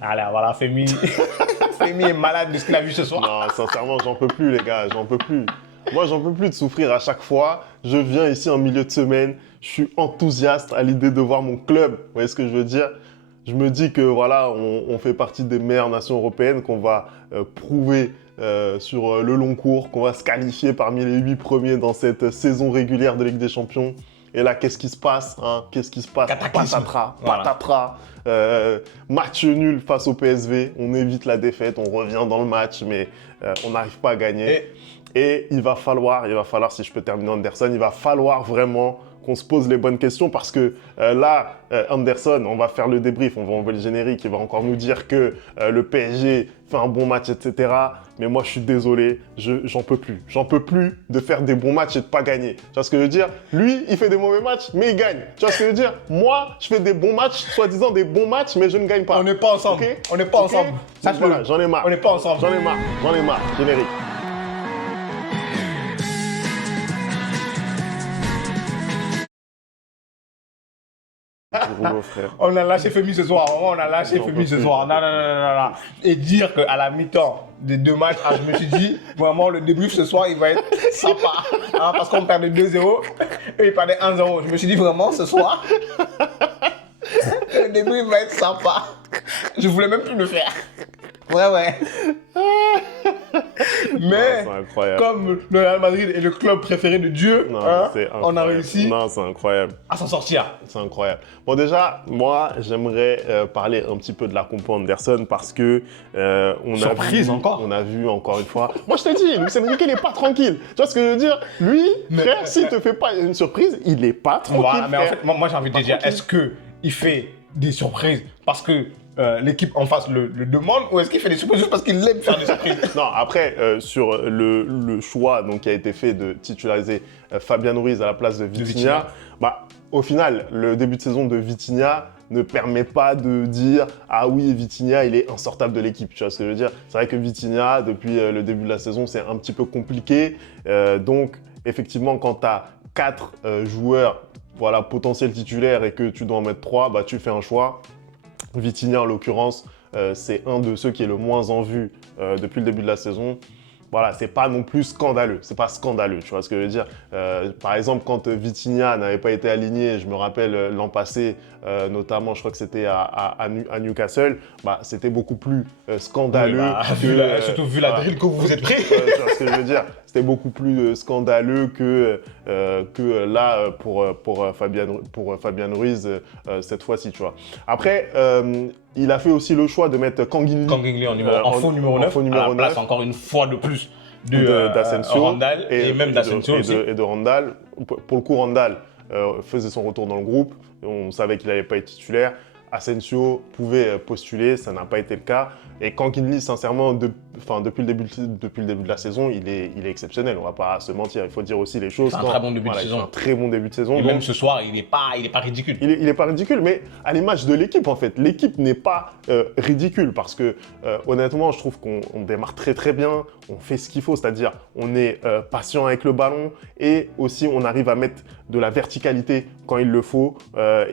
Allez, voilà, Femi. Femi est malade de ce qu'il a vu ce soir. Non, sincèrement, j'en peux plus, les gars, j'en peux plus. Moi, j'en peux plus de souffrir à chaque fois. Je viens ici en milieu de semaine, je suis enthousiaste à l'idée de voir mon club. Vous voyez ce que je veux dire? Je me dis que voilà, on fait partie des meilleures nations européennes, qu'on va prouver sur le long cours, qu'on va se qualifier parmi les 8 premiers dans cette saison régulière de Ligue des Champions. Et là, qu'est-ce qui se passe, hein? Qu'est-ce qui se passe? Patatras, patatras. Match nul face au PSV. On évite la défaite, on revient dans le match, mais on n'arrive pas à gagner. Et il va falloir, si je peux terminer Anderson, il va falloir vraiment qu'on se pose les bonnes questions parce que là, Anderson, on va faire le débrief, on va envoyer le générique, il va encore nous dire que le PSG fait un bon match, etc. Mais moi, je suis désolé, j'en peux plus. J'en peux plus de faire des bons matchs et de pas gagner. Tu vois ce que je veux dire? Lui, il fait des mauvais matchs, mais il gagne. Tu vois ce que je veux dire? Moi, je fais des bons matchs, soi-disant des bons matchs, mais je ne gagne pas. On n'est pas ensemble. Okay? On n'est pas ensemble. Donc, voilà, j'en ai marre. On n'est pas ensemble. J'en ai marre. Générique. On a lâché Femi ce soir, on a lâché Femi ce soir. Non. Et dire qu'à la mi-temps des deux matchs, je me suis dit, vraiment, le débrief ce soir, il va être sympa. Hein, parce qu'on perdait 2-0 et ils perdaient 1-0. Je me suis dit, vraiment, ce soir, le débrief va être sympa. Je voulais même plus le faire. Ouais. Mais comme le Real Madrid est le club préféré de Dieu, on a réussi c'est incroyable. À s'en sortir. C'est incroyable. Bon, déjà, moi, j'aimerais parler un petit peu de la compo Anderson parce que on a vu encore une fois. Moi, je t'ai dit, Luis Enrique, il n'est pas tranquille. Tu vois ce que je veux dire? Lui, frère, s'il te fait pas une surprise, il n'est pas tranquille. Voilà, mais en fait, moi j'ai envie de dire, est-ce qu'il fait des surprises parce que l'équipe en face le demande ou est-ce qu'il fait des surprises juste parce qu'il aime faire des surprises? Non, après, sur le choix donc, qui a été fait de titulariser Fabian Ruiz à la place de Vitinha, bah, au final, le début de saison de Vitinha ne permet pas de dire « Ah oui, Vitinha, il est insortable de l'équipe ». Tu vois ce que je veux dire? C'est vrai que Vitinha, depuis le début de la saison, c'est un petit peu compliqué. Donc, effectivement, quand tu as 4 joueurs potentiels titulaires et que tu dois en mettre 3, bah, tu fais un choix. Vitinha, en l'occurrence, c'est un de ceux qui est le moins en vue depuis le début de la saison. Voilà, c'est pas non plus scandaleux. C'est pas scandaleux, tu vois ce que je veux dire. Par exemple, quand Vitinha n'avait pas été aligné, je me rappelle l'an passé, notamment, je crois que c'était à Newcastle, bah, c'était beaucoup plus scandaleux. Oui, surtout vu la drill que vous vous êtes pris. Tu vois ce que je veux dire. C'était beaucoup plus scandaleux que là pour Fabian Ruiz cette fois-ci, tu vois. Après, il a fait aussi le choix de mettre Kang-in Lee en faux numéro 9, à la place encore une fois de plus d'Asensio, Randall et même d'Asensio aussi. Et de Randall. Pour le coup, Randall faisait son retour dans le groupe. On savait qu'il n'allait pas être titulaire. Asensio pouvait postuler, ça n'a pas été le cas. Et Kang-in Lee, sincèrement, depuis le début de la saison, il est exceptionnel. On ne va pas se mentir. Il faut dire aussi les choses. C'est un très bon début de saison. Un très bon début de saison. Et même ce soir, il n'est pas ridicule. Il n'est pas ridicule, mais à l'image de l'équipe, en fait. L'équipe n'est pas ridicule parce que, honnêtement, je trouve qu'on démarre très, très bien. On fait ce qu'il faut, c'est-à-dire on est patient avec le ballon et aussi on arrive à mettre de la verticalité quand il le faut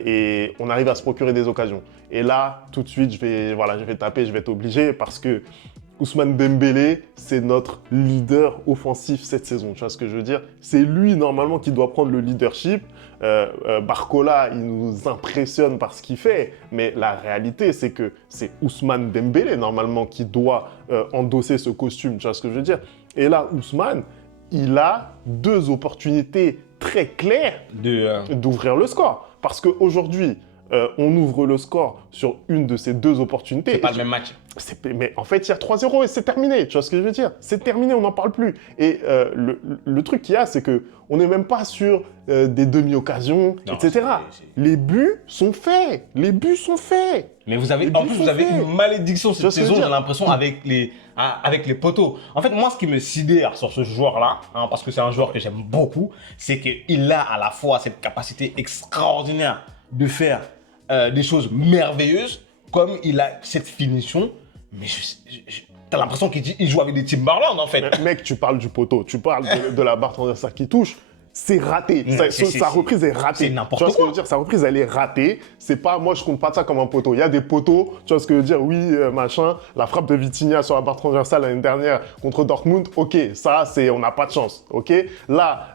et on arrive à se procurer des occasions. Et là, tout de suite, je vais taper, je vais être obligé parce que Ousmane Dembélé, c'est notre leader offensif cette saison. Tu vois ce que je veux dire? C'est lui, normalement, qui doit prendre le leadership. Barcola, il nous impressionne par ce qu'il fait. Mais la réalité, c'est que c'est Ousmane Dembélé, normalement, qui doit endosser ce costume. Tu vois ce que je veux dire? Et là, Ousmane, il a 2 opportunités très claires d'ouvrir le score. Parce qu'aujourd'hui, on ouvre le score sur une de ces 2 opportunités. C'est pas le même match. Mais en fait, il y a 3-0 et c'est terminé. Tu vois ce que je veux dire? C'est terminé, on n'en parle plus. Et le truc qu'il y a, c'est qu'on n'est même pas sur des demi-occasions, etc. Les buts sont faits. Les buts sont faits. Mais vous avez une malédiction cette saison, j'ai l'impression, avec les poteaux. En fait, moi, ce qui me sidère sur ce joueur-là, parce que c'est un joueur que j'aime beaucoup, c'est qu'il a à la fois cette capacité extraordinaire de faire des choses merveilleuses, comme il a cette finition. Mais t'as l'impression qu'il joue avec des Timberland, en fait. Mec, tu parles du poteau, tu parles de la barre transversale qui touche. c'est raté. Sa reprise est ratée. C'est n'importe Tu vois ce que je quoi. veux dire? Sa reprise, elle est ratée. C'est pas, moi, je compte pas ça comme un poteau. Il y a des poteaux, tu vois ce que je veux dire? Oui, machin. La frappe de Vitinha sur la barre transversale l'année dernière contre Dortmund, ok, ça, on n'a pas de chance, ok? Là,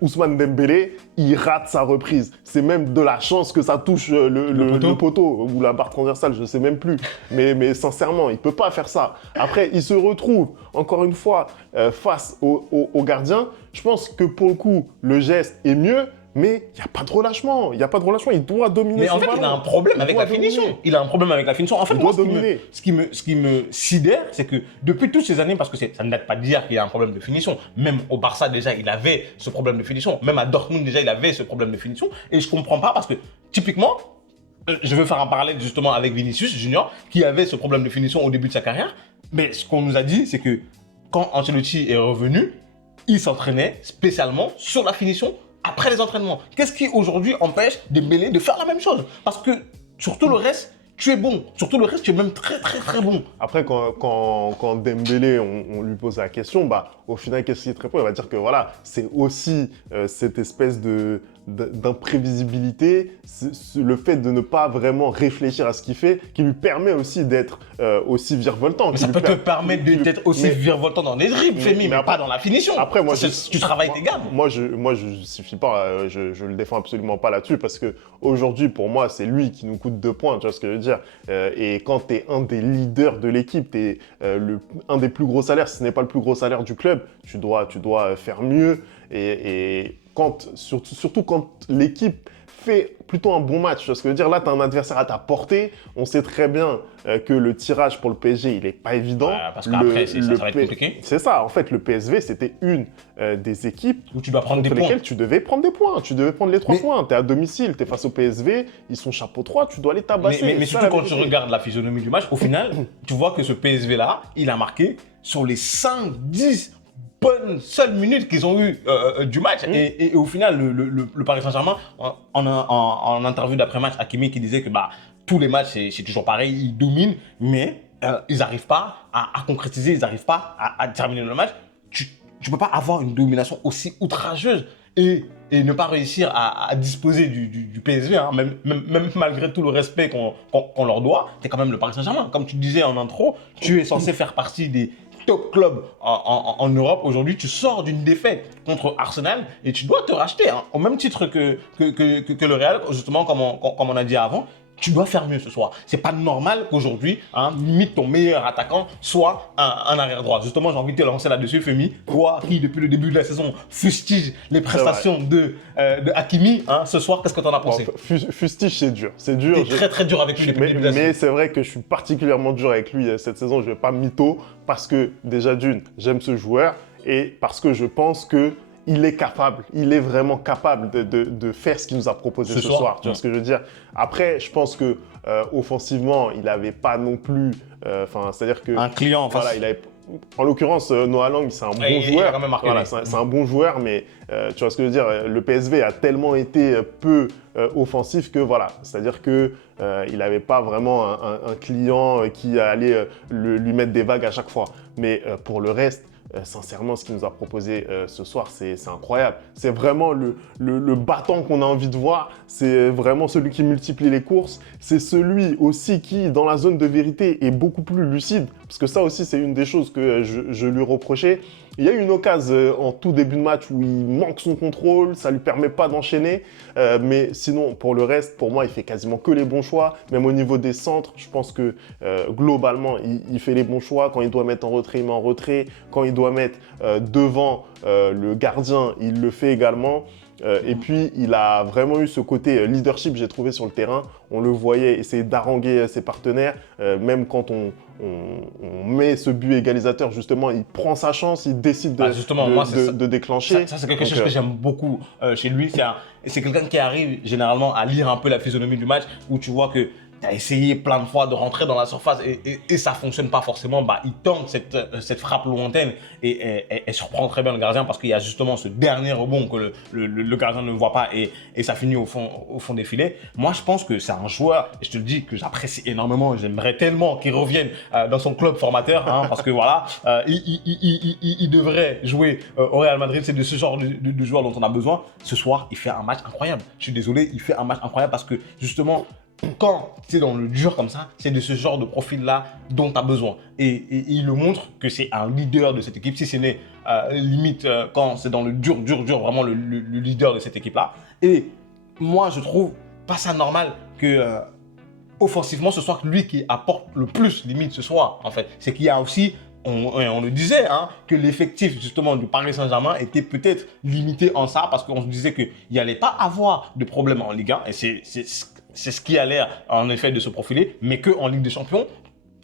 Ousmane Dembélé, il rate sa reprise. C'est même de la chance que ça touche le poteau ou la barre transversale, je sais même plus. Mais sincèrement, il peut pas faire ça. Après, il se retrouve, encore une fois, face au gardien. Je pense que pour le coup, le geste est mieux, mais il n'y a pas de relâchement. Il n'y a pas de relâchement. Il doit dominer. Mais en fait, ballon. il a un problème avec la finition. Il a un problème avec la finition. En fait, Il moi, doit dominer. ce qui me sidère, c'est que depuis toutes ces années, parce que ça ne date pas d'hier qu'il y a un problème de finition. Même au Barça, déjà, il avait ce problème de finition. Même à Dortmund, déjà, il avait ce problème de finition. Et je ne comprends pas parce que, typiquement, je veux faire un parallèle justement avec Vinicius Junior, qui avait ce problème de finition au début de sa carrière. Mais ce qu'on nous a dit, c'est que quand Ancelotti est revenu, il s'entraînait spécialement sur la finition après les entraînements. Qu'est-ce qui aujourd'hui empêche Dembélé de faire la même chose? Parce que sur tout le reste, tu es bon. Sur tout le reste, tu es même très très très bon. Après, quand Dembélé, on lui pose la question, bah, au final, qu'est-ce qu'il te répond? Il va dire que voilà, c'est aussi cette espèce d'imprévisibilité, le fait de ne pas vraiment réfléchir à ce qu'il fait, qui lui permet aussi d'être aussi virevoltant. Mais ça peut te permettre d'être aussi virevoltant dans les dribbles, Femi, mais pas dans la finition. Après, moi, tu travailles tes gammes. Moi, je justifie pas, je le défends absolument pas là-dessus, parce que aujourd'hui, pour moi, c'est lui qui nous coûte 2 points, tu vois ce que je veux dire. Et quand tu es un des leaders de l'équipe, tu es un des plus gros salaires, si ce n'est pas le plus gros salaire du club, tu dois faire mieux. Et surtout quand l'équipe fait plutôt un bon match. Tu vois ce que je veux dire? Là, tu as un adversaire à ta portée. On sait très bien que le tirage pour le PSG, il n'est pas évident. Voilà, parce qu'après, ça va être compliqué. C'est ça. En fait, le PSV, c'était une des équipes où tu dois prendre des contre points. lesquelles tu devais prendre des points. Tu devais prendre les 3 points. Tu es à domicile, tu es face au PSV. Ils sont chapeau 3. Tu dois les tabasser. Mais surtout quand tu regardes la physionomie du match, au final, tu vois que ce PSV-là, il a marqué sur les 5-10 bonnes seules minutes qu'ils ont eu du match. Et au final, le Paris Saint-Germain, en interview d'après-match, Hakimi qui disait que tous les matchs, c'est toujours pareil, ils dominent, mais ils n'arrivent pas à concrétiser, ils n'arrivent pas à terminer le match. Tu ne peux pas avoir une domination aussi outrageuse et ne pas réussir à disposer du PSV, hein, même malgré tout le respect qu'on leur doit, c'est quand même le Paris Saint-Germain. Comme tu disais en intro, tu es censé faire partie des top clubs en Europe. Aujourd'hui, tu sors d'une défaite contre Arsenal et tu dois te racheter, hein, au même titre que le Real, justement, comme on a dit avant. Tu dois faire mieux ce soir. C'est pas normal qu'aujourd'hui, limite ton meilleur attaquant soit un arrière droit. Justement, j'ai envie de te lancer là-dessus, Femi. Toi qui, depuis le début de la saison, fustige les prestations de Hakimi, ce soir, qu'est-ce que tu en as pensé? Fustige, c'est dur. C'est dur. T'es très très dur avec lui depuis le début de la saison. Mais c'est vrai que je suis particulièrement dur avec lui cette saison. Je vais pas mytho parce que déjà j'aime ce joueur et parce que je pense que il est capable, il est vraiment capable de faire ce qu'il nous a proposé ce soir. Tu vois ce que je veux dire? Après, je pense que offensivement, il n'avait pas non plus, c'est-à-dire que un client en face. Voilà, en l'occurrence, Noah Lang, c'est un bon joueur. Voilà, c'est un bon joueur, mais tu vois ce que je veux dire? Le PSV a tellement été peu offensif que voilà, c'est-à-dire que il n'avait pas vraiment un client qui allait lui mettre des vagues à chaque fois. Mais pour le reste, sincèrement, ce qu'il nous a proposé ce soir, c'est incroyable. C'est vraiment le battant qu'on a envie de voir. C'est vraiment celui qui multiplie les courses. C'est celui aussi qui, dans la zone de vérité, est beaucoup plus lucide. Parce que ça aussi, c'est une des choses que je lui reprochais. Il y a eu une occasion en tout début de match où il manque son contrôle, ça ne lui permet pas d'enchaîner. Mais sinon, pour le reste, pour moi, il fait quasiment que les bons choix. Même au niveau des centres, je pense que globalement, il fait les bons choix. Quand il doit mettre en retrait, il met en retrait. Quand il doit mettre devant le gardien, il le fait également. Et puis, il a vraiment eu ce côté leadership, j'ai trouvé, sur le terrain. On le voyait essayer d'haranguer ses partenaires. Même quand on met ce but égalisateur, justement, il prend sa chance, il décide de déclencher. Ça, c'est quelque chose que j'aime beaucoup chez lui. C'est quelqu'un qui arrive généralement à lire un peu la physionomie du match, où tu vois que tu as essayé plein de fois de rentrer dans la surface et ça ne fonctionne pas forcément, bah, il tente cette frappe lointaine et surprend très bien le gardien parce qu'il y a justement ce dernier rebond que le gardien ne voit pas et ça finit au fond des filets. Moi, je pense que c'est un joueur, et je te le dis, que j'apprécie énormément. J'aimerais tellement qu'il revienne dans son club formateur hein, parce que voilà, il devrait jouer au Real Madrid. C'est de ce genre de joueur dont on a besoin. Ce soir, il fait un match incroyable. Je suis désolé, il fait un match incroyable parce que justement, quand tu es dans le dur comme ça, c'est de ce genre de profil-là dont tu as besoin. Et il le montre que c'est un leader de cette équipe, si ce n'est limite quand c'est dans le dur, vraiment le leader de cette équipe-là. Et moi, je trouve pas ça normal que offensivement, ce soit lui qui apporte le plus limite ce soir, en fait. C'est qu'il y a aussi on le disait, hein, que l'effectif justement du Paris Saint-Germain était peut-être limité en ça parce qu'on se disait qu'il n'y allait pas avoir de problème en Ligue 1 et c'est ce qui a l'air en effet de se profiler, mais qu'en Ligue des Champions,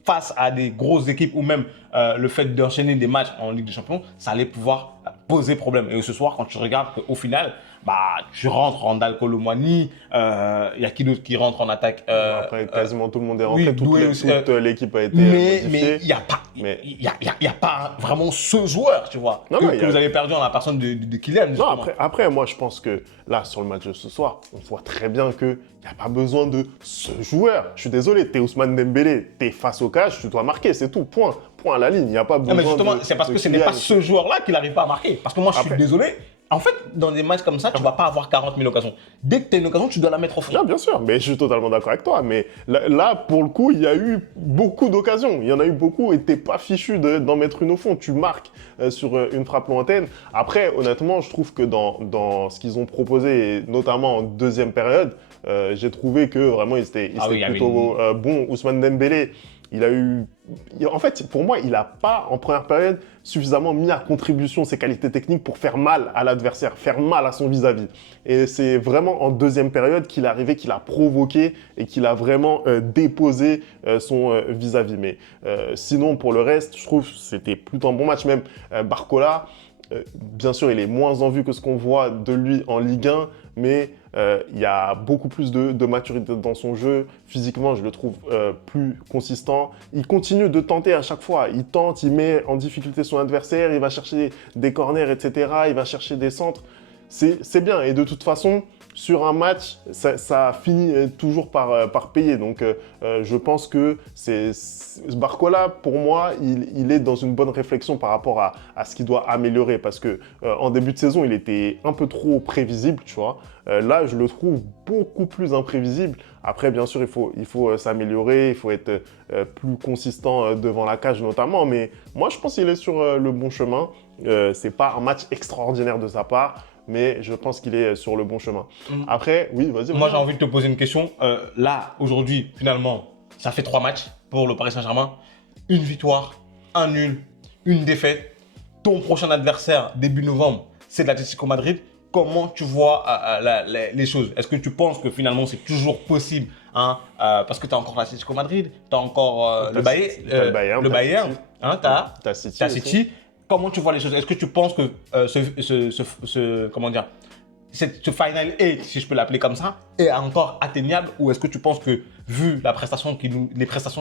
face à des grosses équipes ou même le fait d'enchaîner des matchs en Ligue des Champions, ça allait pouvoir poser problème. Et ce soir, quand tu regardes qu'au final, bah, tu rentres en Dal Colomwani, il y a qui d'autre qui rentre en attaque Après, quasiment tout le monde est rentré, oui, toute l'équipe a été mais modifiée. il n'y a pas vraiment ce joueur, tu vois, que vous avez perdu en la personne de Kylian. Non, après, moi, je pense que là, sur le match de ce soir, on voit très bien qu'il n'y a pas besoin de ce joueur. Je suis désolé, t'es Ousmane Dembélé, t'es face au cage, tu dois marquer, c'est tout, point à la ligne. Il n'y a pas besoin mais justement, c'est parce que ce n'est pas ce joueur-là qui n'arrive pas à marquer. Parce que moi, je suis désolé. En fait, dans des matchs comme ça, tu ne vas pas avoir 40 000 occasions. Dès que tu as une occasion, tu dois la mettre au fond. Non, bien sûr, mais je suis totalement d'accord avec toi. Mais là, pour le coup, il y a eu beaucoup d'occasions. Il y en a eu beaucoup et tu n'es pas fichu d'en mettre une au fond. Tu marques sur une frappe lointaine. Après, honnêtement, je trouve que dans ce qu'ils ont proposé, et notamment en deuxième période, j'ai trouvé que vraiment, ils étaient plutôt bons. Ousmane Dembélé, en fait, pour moi, il n'a pas, en première période, suffisamment mis à contribution ses qualités techniques pour faire mal à l'adversaire, faire mal à son vis-à-vis. Et c'est vraiment en deuxième période qu'il est arrivé, qu'il a provoqué et qu'il a vraiment déposé son vis-à-vis. Mais sinon, pour le reste, je trouve que c'était plutôt un bon match. Même Barcola, bien sûr, il est moins en vue que ce qu'on voit de lui en Ligue 1, mais il y a beaucoup plus de maturité dans son jeu. Physiquement, je le trouve plus consistant. Il continue de tenter à chaque fois. Il tente, il met en difficulté son adversaire, il va chercher des corners, etc. Il va chercher des centres. C'est bien. Et de toute façon, sur un match, ça finit toujours par payer. Donc, je pense que Barcola, pour moi, il est dans une bonne réflexion par rapport à ce qu'il doit améliorer. Parce que en début de saison, il était un peu trop prévisible, tu vois. Là, je le trouve beaucoup plus imprévisible. Après, bien sûr, il faut s'améliorer, il faut être plus consistant devant la cage notamment. Mais moi, je pense qu'il est sur le bon chemin. C'est pas un match extraordinaire de sa part, mais je pense qu'il est sur le bon chemin. Après, oui, vas-y. Moi, j'ai envie de te poser une question. Là, aujourd'hui, finalement, ça fait 3 matchs pour le Paris Saint-Germain. Une victoire, un nul, une défaite. Ton prochain adversaire, début novembre, c'est l'Atlético Madrid. Comment tu vois les choses? Est-ce que tu penses que finalement, c'est toujours possible hein, parce que tu as encore l'Atlético Madrid, tu as encore le Bayern, hein, tu as City. Comment tu vois les choses? Est-ce que tu penses que comment dire, ce Final 8, si je peux l'appeler comme ça, est encore atteignable ou est-ce que tu penses que, vu les prestations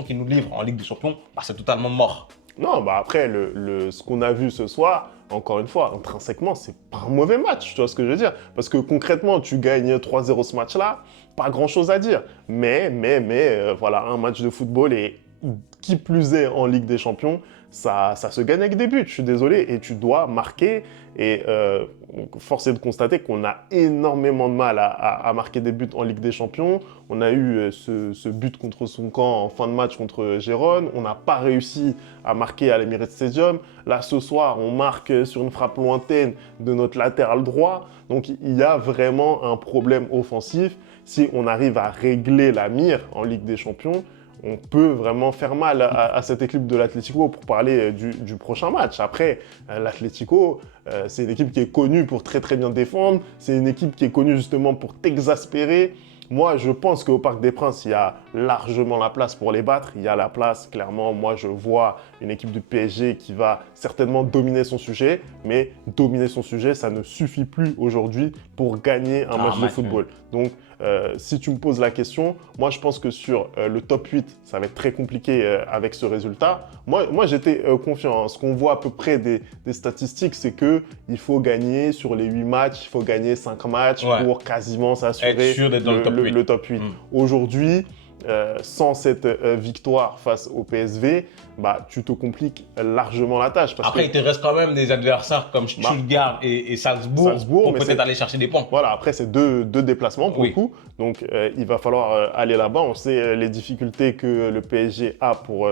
qu'ils nous livrent en Ligue des Champions, bah, c'est totalement mort? Non, bah après, ce qu'on a vu ce soir, encore une fois, intrinsèquement, c'est pas un mauvais match, tu vois ce que je veux dire? Parce que concrètement, tu gagnes 3-0 ce match-là, pas grand-chose à dire. Mais voilà, un match de football et qui plus est en Ligue des Champions, ça se gagne avec des buts, je suis désolé, et tu dois marquer. Et force est de constater qu'on a énormément de mal à marquer des buts en Ligue des Champions. On a eu ce but contre son camp en fin de match contre Gérone. On n'a pas réussi à marquer à l'Emirates Stadium. Là, ce soir, on marque sur une frappe lointaine de notre latéral droit. Donc, il y a vraiment un problème offensif. Si on arrive à régler la mire en Ligue des Champions, on peut vraiment faire mal à cette équipe de l'Atlético pour parler du prochain match. Après, l'Atlético, c'est une équipe qui est connue pour très très bien défendre. C'est une équipe qui est connue justement pour t'exaspérer. Moi, je pense qu'au Parc des Princes, il y a largement la place pour les battre. Il y a la place, clairement. Moi, je vois une équipe du PSG qui va certainement dominer son sujet. Mais dominer son sujet, ça ne suffit plus aujourd'hui pour gagner un match de football. Donc, si tu me poses la question, moi je pense que sur le top 8, ça va être très compliqué avec ce résultat. Moi j'étais confiant. Hein. Ce qu'on voit à peu près des statistiques, c'est qu'il faut gagner sur les 8 matchs, il faut gagner 5 matchs pour quasiment s'assurer le top 8. Aujourd'hui, sans cette victoire face au PSV, bah, tu te compliques largement la tâche. Après, il te reste quand même des adversaires comme Stuttgart et Salzbourg pour peut-être aller chercher des points. Voilà, après, c'est deux déplacements pour le coup. Donc, il va falloir aller là-bas. On sait les difficultés que le PSG a pour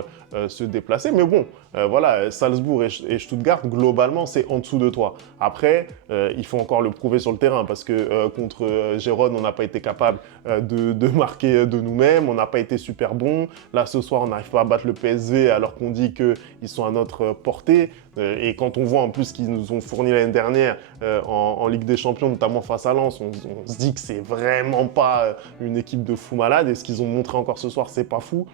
se déplacer. Mais bon, voilà, Salzbourg et Stuttgart, globalement, c'est en dessous de toi. Après, il faut encore le prouver sur le terrain parce que contre Gérone, on n'a pas été capable de marquer de nous-mêmes. On n'a pas été super bon. Là, ce soir, on n'arrive pas à battre le PSV alors qu'on dit qu'ils sont à notre portée. Et quand on voit en plus qu'ils nous ont fourni l'année dernière en Ligue des Champions, notamment face à Lens, on se dit que c'est vraiment pas une équipe de fous malades. Et ce qu'ils ont montré encore ce soir, c'est pas fou.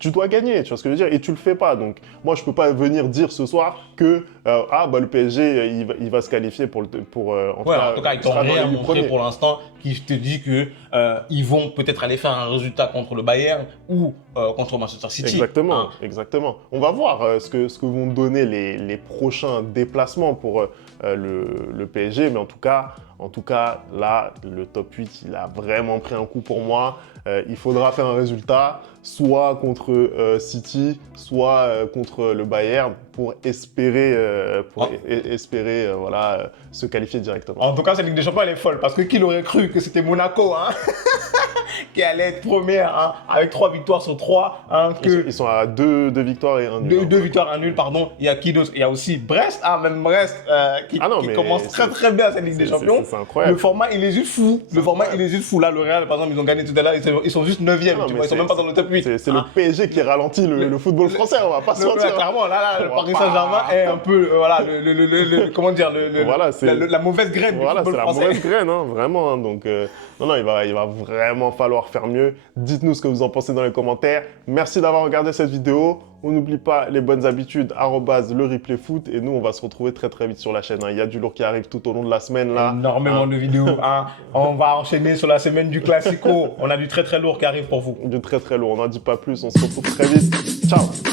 Tu dois gagner, tu vois ce que je veux dire, et tu le fais pas. Donc, moi, je peux pas venir dire ce soir que le PSG, il va se qualifier pour en tout cas, ils t'ont rien montré pour l'instant qui te dit que ils vont peut-être aller faire un résultat contre le Bayern ou contre Manchester City. Exactement, exactement. On va voir ce que vont donner les prochains déplacements pour le PSG, mais en tout cas, là, le top 8, il a vraiment pris un coup pour moi. Il faudra faire un résultat, soit contre City, soit contre le Bayern, pour espérer, se qualifier directement. En tout cas, cette Ligue des Champions, elle est folle, parce que qui l'aurait cru que c'était Monaco qui allait être première avec 3 victoires sur 3. Ils sont à 2 victoires et 1 nul. 2 victoires, 1 nul, pardon. Il y a qui d'autre? Il y a aussi Brest, même Brest qui commence très bien cette Ligue des Champions. C'est incroyable. Le format, il est juste fou. Là, le Real, par exemple, ils ont gagné tout à l'heure. Ils sont juste 9e, ils sont même pas dans le top 8. C'est le PSG qui ralentit le football français, on va pas se mentir. Clairement, là, le Paris Saint-Germain est un peu, comment dire, la mauvaise graine du football français. Voilà, c'est la mauvaise graine, vraiment. Donc, non, il va vraiment falloir faire mieux. Dites-nous ce que vous en pensez dans les commentaires. Merci d'avoir regardé cette vidéo. On n'oublie pas les bonnes habitudes, @le replay foot. Et nous, on va se retrouver très très vite sur la chaîne. Il y a du lourd qui arrive tout au long de la semaine là. Énormément de vidéos. On va enchaîner sur la semaine du Classico. On a du très très lourd qui arrive pour vous. Du très très lourd. On n'en dit pas plus. On se retrouve très vite. Ciao.